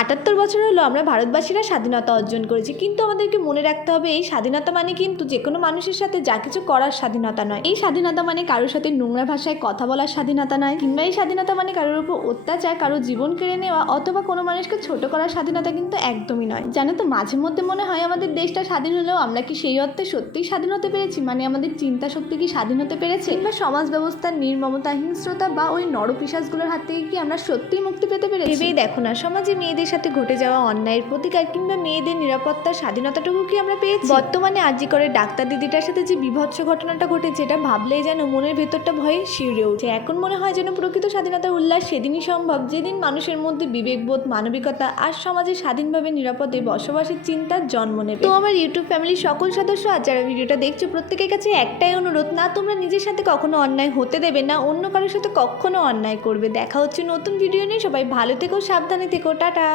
৭৮ বছর হলো আমরা ভারতবাসীরা স্বাধীনতা অর্জন করেছি, কিন্তু আমাদেরকে মনে রাখতে হবে এই স্বাধীনতা মানে কিন্তু যে কোনো মানুষের সাথে যা কিছু করার স্বাধীনতা নয়। এই স্বাধীনতা মানে কারোর সাথে নোংরা ভাষায় কথা বলার স্বাধীনতা নয়, কিংবা এই স্বাধীনতা মানে কারোর উপর অত্যাচার, কারোর জীবন কেড়ে নেওয়া অথবা কোনো মানুষকে ছোট করার স্বাধীনতা কিন্তু একদমই নয়। জানো তো, মাঝে মধ্যে মনে হয় আমাদের দেশটা স্বাধীন হলেও আমরা কি সেই অর্থে সত্যিই স্বাধীন হতে পেরেছি? মানে আমাদের চিন্তা শক্তি কি স্বাধীন হতে পেরেছে? কিংবা সমাজ ব্যবস্থার নির্মমতা, হিংস্রতা বা ওই নরপিশাচগুলোর হাত থেকে কি আমরা সত্যিই মুক্তি পেতে পেরেছি? ভেবেই দেখো না, সমাজে মেয়েদের সাথে ঘটে যাওয়া অন্যায়ের প্রতিকার কিংবা মেয়েদের নিরাপত্তার স্বাধীনতাটুকু কি আমরা পেয়েছি? বর্তমানে আরজি করে ডাক্তার দিদিটার সাথে যে বিভৎস ঘটনাটা ঘটেছে, এটা ভাবলেই যেন মনের ভেতরটা ভয়ে শিউরে ওঠে। এখন মনে হয় যেন প্রকৃত স্বাধীনতার উল্লাস সেদিনই সম্ভব যেদিন মানুষের মধ্যে বিবেকবোধ, মানবিকতা আর সমাজে স্বাধীনভাবে নিরাপদে বসবাসের চিন্তার জন্ম নেবে। তো আমার ইউটিউব ফ্যামিলির সকল সদস্য আর যারা ভিডিওটা দেখছো, প্রত্যেকের কাছে একটাই অনুরোধ, না তোমরা নিজের সাথে কখনো অন্যায় হতে দেবে, না অন্য কারোর সাথে কখনো অন্যায় করবে। দেখা হচ্ছে নতুন ভিডিও নিয়ে। সবাই ভালো থেকো, সাবধানে থেকো, টাটা।